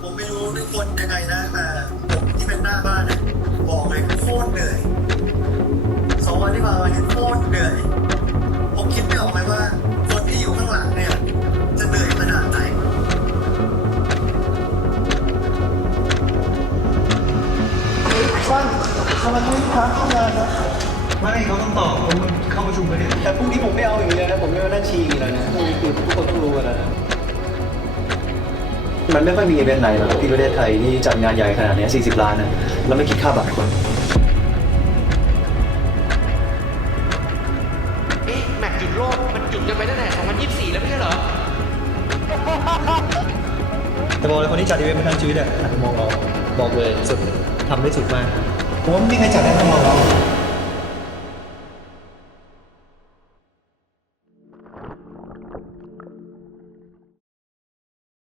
ผมไม่รู้ทุกคนยังไงนะแต่ผมที่เป็นหน้าบ้านเนี่ยบอกเลยโคตรเหนื่อยสองวันที่ผ่านมาเนี่ยโคตรเหนื่อย ผมคิดไม่ออกเลยว่า คนที่อยู่ข้างหลังเนี่ยจะเหนื่อยขนาดไหนฟังทำไมไม่พักทำงานนะไม่เขาต้องตอบผมเข้าประชุมไปเนี่ยแต่พรุ่งนี้ผมไม่เอาอย่างนี้เลยนะผม มันไม่ค่อยมีอีเวนต์ไหนหรอกที่ประเทศไทยที่จัดงานใหญ่ขนาดนี้40 ล้านนะแล้วไม่คิดค่าบัตรคนเอ๊ะแมตช์หยุดโลกมันหยุดกันไปตั้งแต่ 2024 แล้วไม่ใช่เหรอ แต่บอกเลยคนที่จัดอีเวนต์มาทั้งชีวิตอะหันมามองเราบอกเลยสุดทำได้สุดมากผมว่าไม่มีใครจัดได้เท่ามองเรา